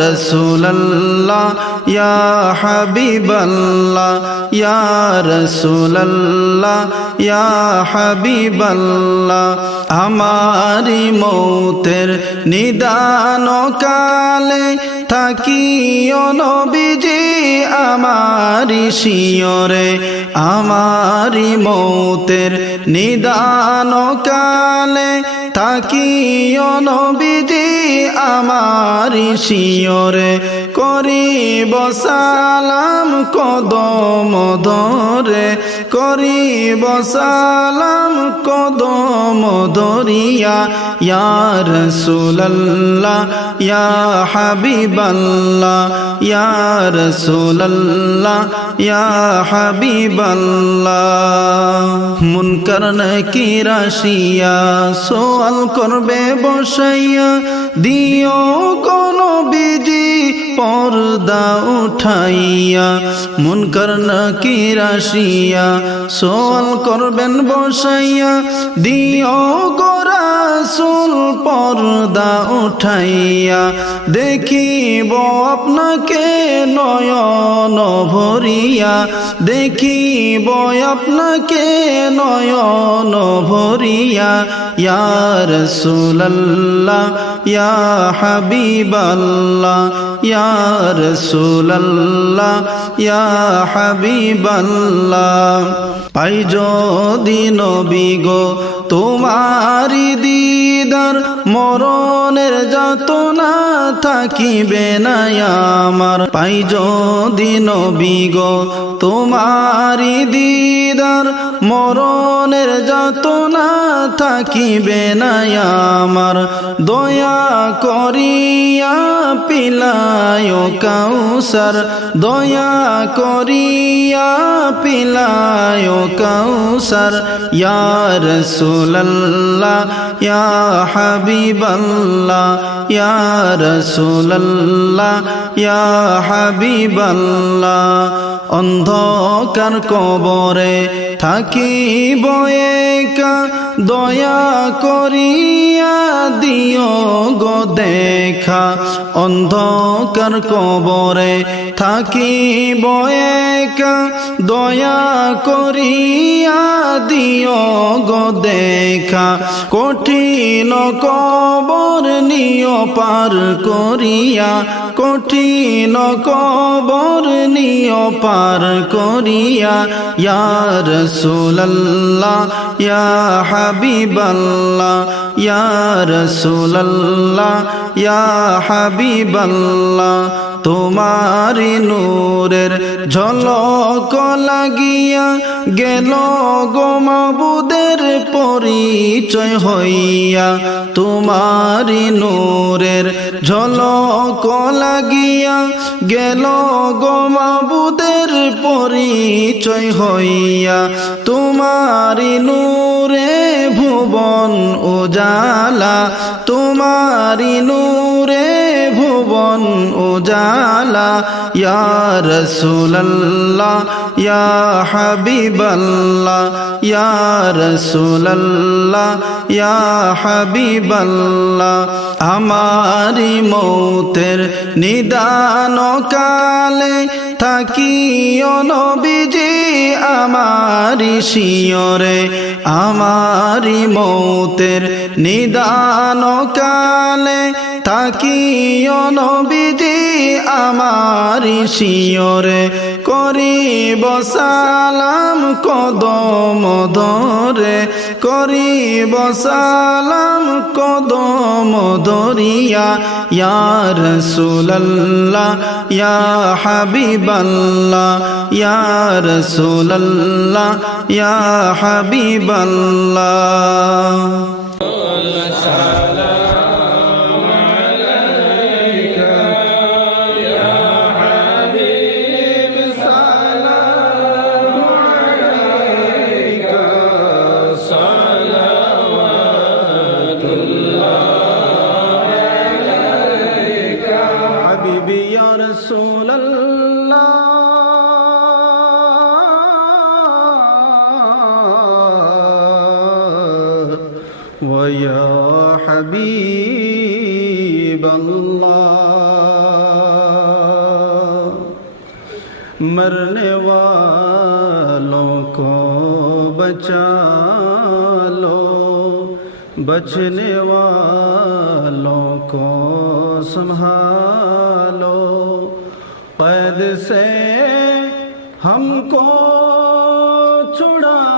রসুল্লাহ রসুল্লাহ হাবিবাল্লাহ আমারি মৌতের নিদান কালে থাকিও নবীজি আমারি শিয়রে আমারি মৌতের নিদান কালে থাকিও নবীজি আমারি শিয়রে করিব সালাম কদম ধরে। করিব সালাম কদম ধরিয়া ইয়া রসুল্লাহ ইয়া হাবিবাল্লাহ, ইয়া রসুল্লাহ ইয়া হাবিবাল্লাহ। মুনকার নাকি রাশিয়া, সোয়াল করবে বসাইয়া। দিও কোন বিধি, পর্দা উঠাইয়া মুনকার নাকি রাশিয়া, সোয়াল করবেন বসাইয়া, দিও গোরা সুল পর্দা উঠাইয়া, দেখিব আপনাকে নয়ন ভরিয়া, দেখিব আপনাকে নয়ন ভরিয়া ইয়া রসুল্লাহ ইয়া হাবিবাল্লাহ, ইয়া রসুল্লাহ ইয়া হাবিবাল্লাহ। পাই যদি নবী তোমারি দিদার মরণের যাতনা থাকিবে না আমার। পাই যদি নবী গো তোমারি দিদার মরণের যাতনা থাকিবে না আমার, দয়া করিয়া পিলায় কাউসার, দয়া করিয়া পিলায় কাউসার, ইয়া রসুল্লাহ ইয়া হাবিবাল্লাহ, ইয়া রসুল্লাহ ইয়া হাবিবাল্লাহ, অন্ধকার কবরে থাকিব একা, দয়া করিয়া দিও গো দেখা। অন্ধকার কবরে থাকিব একা, দয়া করিয়া দিও দেখা, কঠিন কবর নিয় পার করিয়া, কঠিন কবর নিয় পার করিয়া, ইয়া রসুল্লাহ ইয়া হাবিবাল্লাহ, ইয়া রসুল্লাহ ইয়া হাবিবাল্লাহ, তোমারি নূরের ঝলক লাগিয়া গেল গোমাবুদের পরিচয় হইয়া তোমারি নূরের ঝলক লাগিয়া গেল গোমাবুদের পরিচয় হইয়া। তোমারি নূরে ভুবন উজালা তোমারি নূরে ভুবন উজালা, ইয়া রসুল্লাহ ইয়া হাবিবাল্লাহ, ইয়া রসুল্লাহ ইয়া হাবিবাল্লাহ। আমারি মৌতের নিদান কালে থাকিও নবীজি, আমারি শিয়রে আমারি মৌতের নিদান কালে থাকিও নবীজি আমারি শিয়রে করিব সালাম কদম ধরে, করিব সালাম কদম ধরিয়া, ইয়া রসুল্লাহ ইয়া হাবিবাল্লাহ, ইয়া রসুল্লাহ ইয়া হাবিবাল্লাহ। حسب اللہ۔ مرنے والوں کو بچا لو۔ بچنے والوں کو سمحالو قید سے ہم کو چھڑا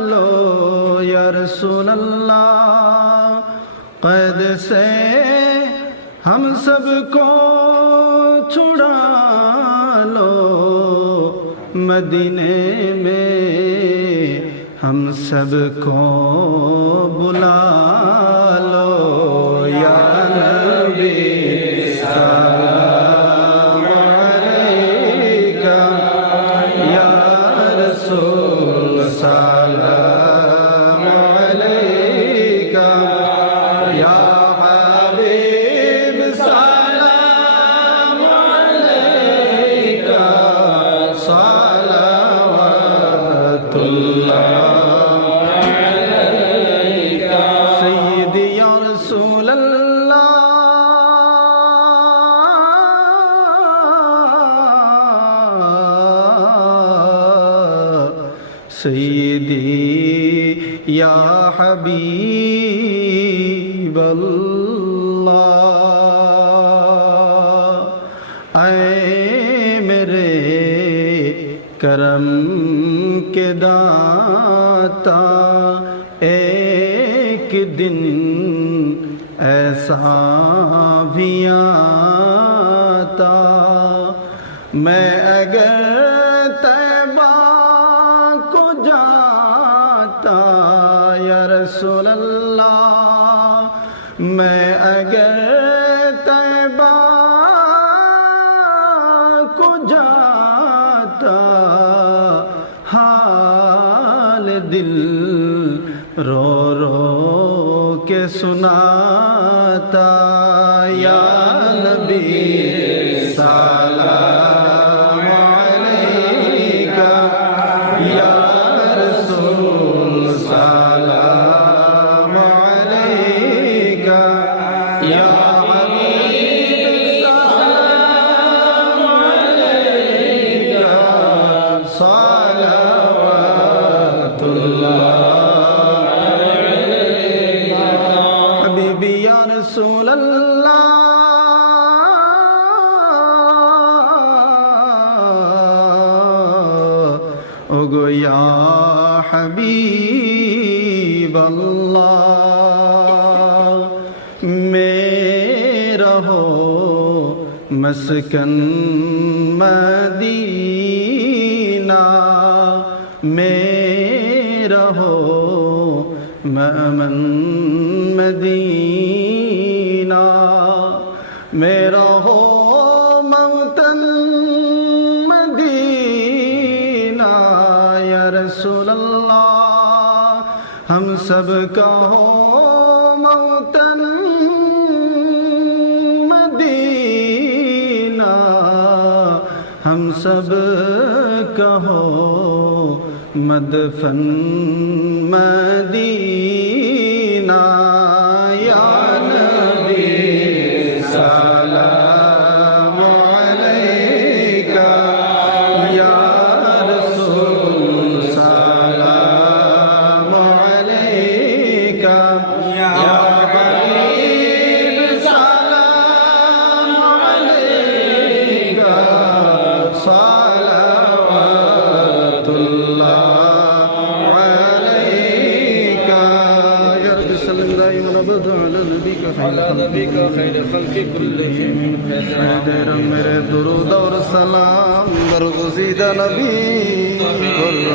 لو۔ یا رسول اللہ، قید سے سب کو چھڑا لو۔ مدینے میں ہم سب کو بلا سیدی، یا حبیب اللہ، اے میرے کرم کے داتا، ایک دن ایسا بھی آتا، میں दिल रो रो के सुनाता या नबी حبیب اللہ میں رہو مسکن مدینہ میں رہو مأمن مدینہ۔ سب کا ہو موتن مدینہ۔ ہم سب کا ہو مدفن مدینہ۔ بك خير خلق كلهم در میرے درود اور سلام برگزیدہ نبی